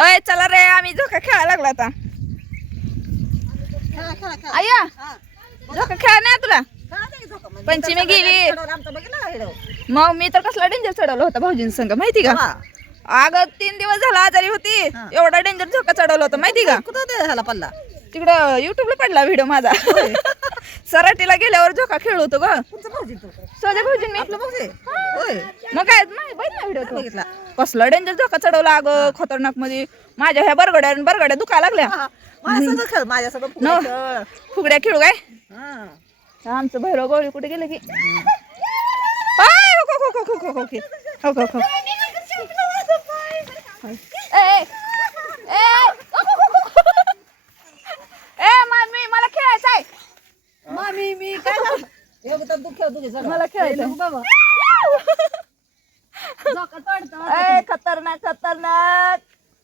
अय चला रे आम्ही झोका खेळायला लागला आता. आया. झोका खेळा नाही तुला पंचमी गेली. मग मी तर कसला डेंजर चढवला होता भाऊजींन संग माहिती का. अगं तीन दिवस झाला आजारी होती. एवढा डेंजर झोका चढवला होता माहिती का कुठं झाला पल्ला तिकडं युट्यूबला पडला व्हिडिओ माझा. सराटीला गेल्यावर झोका खेळ होतो ग. सध्या भाऊजी मी. मग काय नाही व्हिडिओ बघितला? कसला डेंजर झोका चढवला अगं खतरनाकमध्ये माझ्या ह्या बरगड्या बरगड्या दुखा लागल्या. माझ्या फुगड्या खेळू. काय? आमचं भैरव गोळी कुठे गेलं की? हो मामी मी काय. मला खेळायचं. बाबा. ए खतरनाक खतरनाक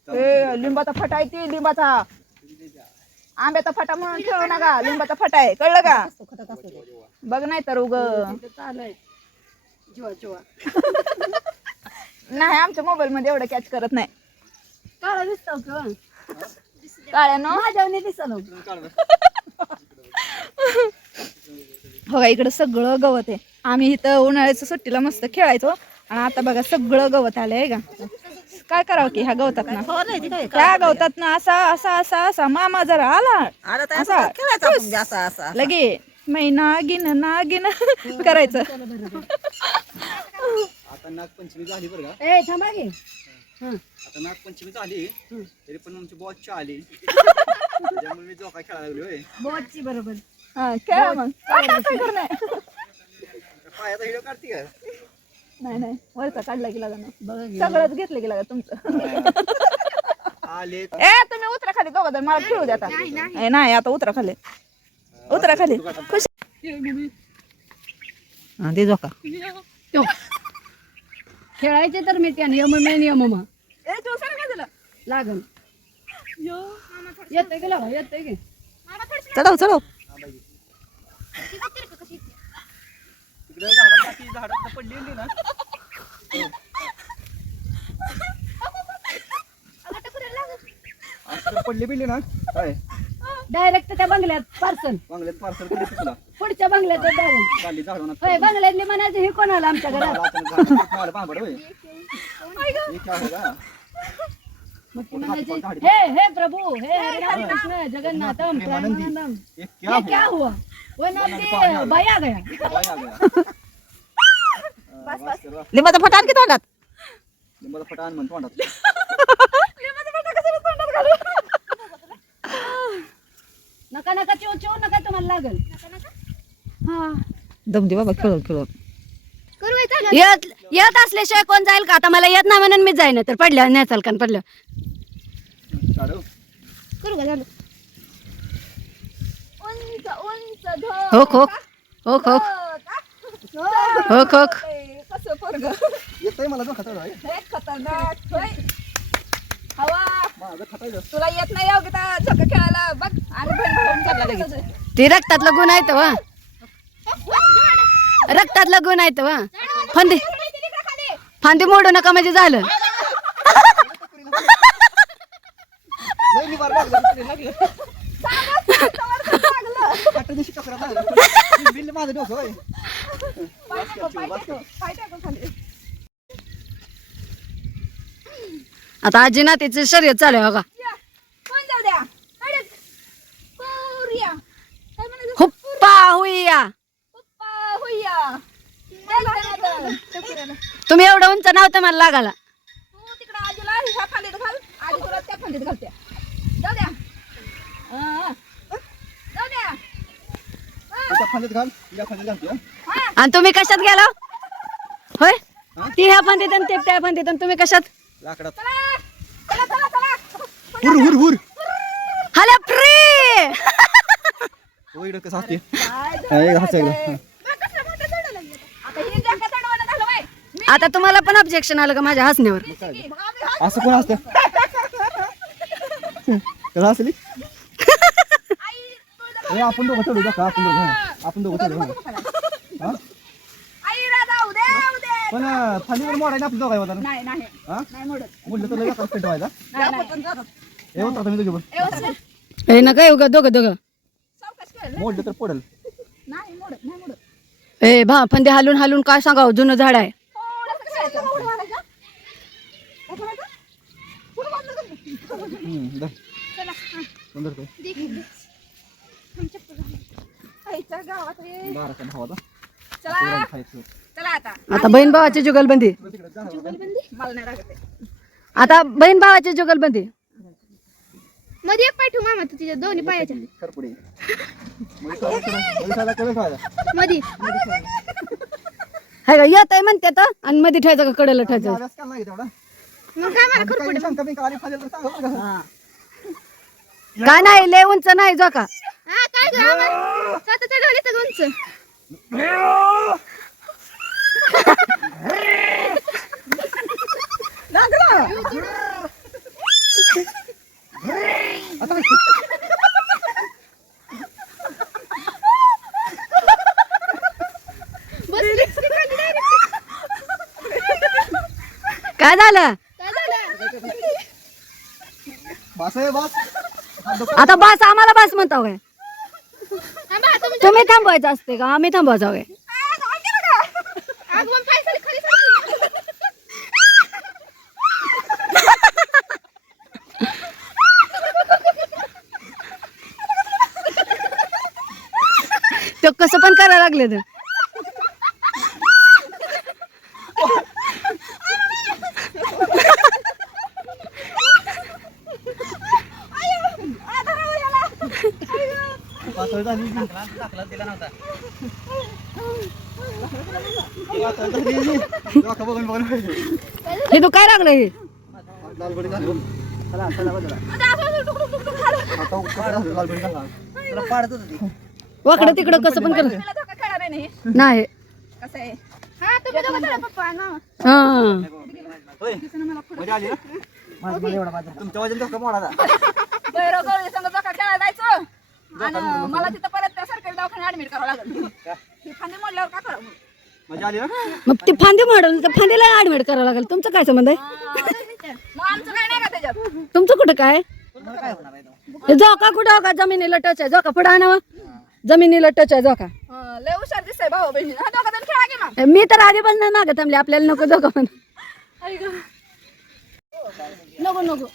ए लिंबाचा फटा आहे ती लिंबाचा आंब्याचा फटा म्हणून खेळू नका लिंबाचा फटा आहे कळलं का. बघ नाही तर उग. नाही आमच्या मोबाईल मध्ये एवढं कॅच करत नाही काळा दिसतो? काळ्यानो माझ्यावनी दिसलं. हो का इकडं सगळं गवत आहे. आम्ही इथं उन्हाळ्याच्या सुट्टीला मस्त खेळायचो. आणि आता बघा सगळं गवत आलंय का? काय करावं की ह्या गवतात ना? हो नाही, ती काय? त्या गवतात ना असा असा असा असा मामा जरा आला. तर असा. असं खेळायचं आपण? बी असा असा लगे मैना गिन ना गिन करायचं. आता नागपंचमी झाली बरं का? ए थांबा की. आता नागपंचमी झाली तरी पण आमची बॉच आली. त्याच्यामुळे मी जोका खेळायला लागलो बोटची बरोबर. हा खेळा मग. आता काय करणार पायाचा व्हिडिओ काढते का? नाही नाही. वरचा काढला गेला का बघा की. सगळंच घेतलं गेला तुमचं. आले ए तुम्ही उतरा खाली दोघं जण मला खेळू द्या आता. ए, नाही आता उतरा खाली उतरा खाली खुश. हा दे झोका. खेळायचे तर मी त्याने. यम मेन यम मा. ए जोसाला काय झालं लागल. येते की लावा? येते की? चढव चढव. तिकडे झाडात बाकी झाडात पडलेली ना. असं पडली बिडली ना. काय? डायरेक्ट त्या बंगल्यात पार्सल बांगल्यात पार्सल कधी तुला पुढच्या बंगल्यात डायरेक्ट चालली झाडून होय बंगल्यातली म्हणायचे हे कोणाला आमच्या घरात? भांबड होय. हे काय आहे का? मग ती म्हणायची हे हे प्रभू हे हरे कृष्ण जगन्नाथम प्रेमानंदम ये क्या हुआ? वो ना ते बाई आ गया हुआ आ गया बस बस लिंबाचा फटान की तोंडात लिंबाचा फटान म्हणतो तोंडात नका नका चिव चिव नका तुम्हाला लागल दम दे बाबा खेळून खेळून येत येत असल्याशिवाय कोण जाईल का? आता मला येत नाही म्हणून मी जाईन तर पडल्या नेचाल का पडल्या करू का झालं उंच उंच हो खो हो खो हो खो कसं पोरग? येतोय मला जो खतरा आहे. हे खतरनाक. होय. हवा. माझं खताय तुला येत नाही योगिता झोका खेळायला. बघ. आणि ते रक्तातलं गुण आहे वा रक्तातलं गुण आहे वा फांदी. फांदी मोडू नका म्हणजे झालं. आता आजी ना तिचं शरीर चालू आहे बघा. हुप्पा हुया तुम्ही एवढं उंच नव्हतं मला लागाला तिकडे आजीला घाल. आजी तुला त्या घालत्या जाऊ द्या. आणि तुम्ही कशात गेला? होय? ती ह्या पण देतात ते त्या पण देतात तुम्ही कशात? लाकडात. हुर हुर हुर. हॅलो आता तुम्हाला पण ऑब्जेक्शन आलं का माझ्या हसण्यावर? असं कोण असत? असली अरे आपण दोघं चढू का आपण दोघं हं. आपण दोघं चढू हं. हा? आई राधा उद्या उद्या पण अं, खाली वर मोडायला आपली दोघाय होता ना नाही नाही हा नाही मोडत पेट नाही, नाही. हे होता तुम्ही दोघे पण ए, उचल. हे ना काय उगा दोघं दोघं. मोडलं तर पडेल नाही मोडत नाही मोडत ए भा फंदे हालून हालून काय सांगावं जुनं झाड आहे थोडंसं खेळायचं. हम्म. चला, हा. सुंदर ते. दे. आता. आता बहीण भावाची जुगलबंदी. मला नाही लागत आहे. आता बहीण भावाची जुगलबंदी. मध्ये एक पाय ठेवू मामा तू तिच्या दोन्ही पायाच्या. मध्ये. हाय का येत आहे म्हणते तर आणि मध्ये ठेवायचं का? कडेला ठेवायचं? मग काय मला? काय नाही लय उंच नाही जो का. उंच आता काय झालं काय झालं बस. आता बस आम्हाला बस म्हणता काय तुम्ही थांबवायचं असते का? आम्ही थांबवायचं काय तो कसं पण करायला लागले तर झाली. हे तू काय लागलं हे चला, वाकडं तिकडं कसं पण कर नाही कसं आहे हा तुमच्या वजन धोका मोडाला. बैरव जायचं आणि मला तिथं परत त्या सरकारी दवाखान्यात ऍडमिट करावं लागेल. ही फांदी मोडल्यावर का करावं मजा आली ना? मग ती फांदी मॉडेल तर फांदीला ऍडमिट करावं लागेल. तुमचं काय संबंध आहे? मग आमचं काय नाही का त्याच्यात? तुमचं कुठं काय? हे झोका कुठं हो का? जमिनीला टच आहे. झोका पुढं आणावं? जमिनीला टच आहे अं, लय हुशार दिसतंय भाऊ बहिणी. हा दोघं जण खेळा की मग. मी तर आधी पण मागे थांबले आपल्याला नको झोका पण. नको नको.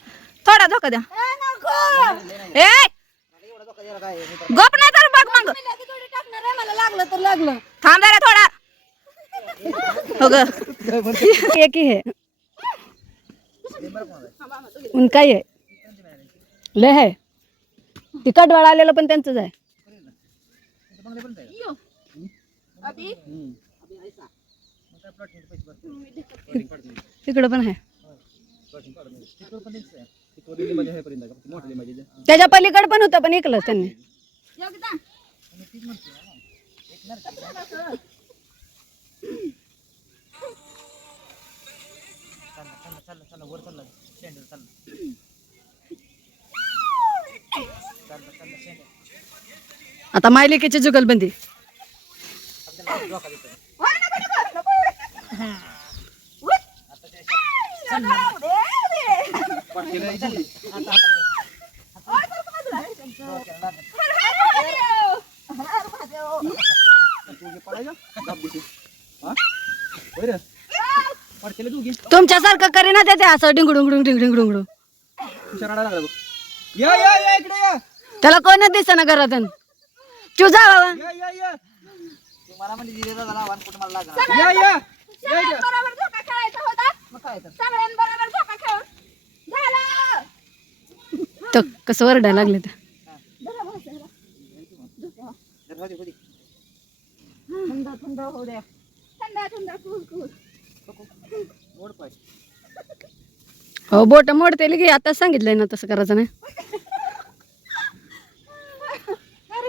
थोडा धोका द्या. ए! गप नाही तर बघ मग. मला लागलं तर लागलं. थांब जरा थोडा. हो ग. एक ही. है उनका ही है लय है. तिकट वाळा आलेलं पण त्यांचंच आहे. अभी? तिकडं पण आहे. त्याच्या पलीकडे पण होतं पण ऐकलं त्यांनी. आता मायलिकेची जुगलबंदी. तुमच्यासारखं करीना त्याचे असं डिंगडुंगडुंग डिंगडिंगडुंगडू या या या इकडे या त्याला कोणच दिसना घरातून. तू जा बाबा. या या या मला म्हणजे दिलेला झाला कुठं मला लागला या या या सगळ्यांबरोबर खेळायचा होता. सगळ्यांबरोबर खेळून. तर कसं वरडायला लागले तर? थंड थंड होऊ द्या थंड थंड कूल कूल हो बोट मोडते की आता सांगितलंय ना तसं करायचं नाही.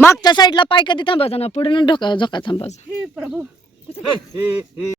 मागच्या साईडला पाय कधी थांबायचा ना? पुढे ढोका झोका थांबायचा. प्रभू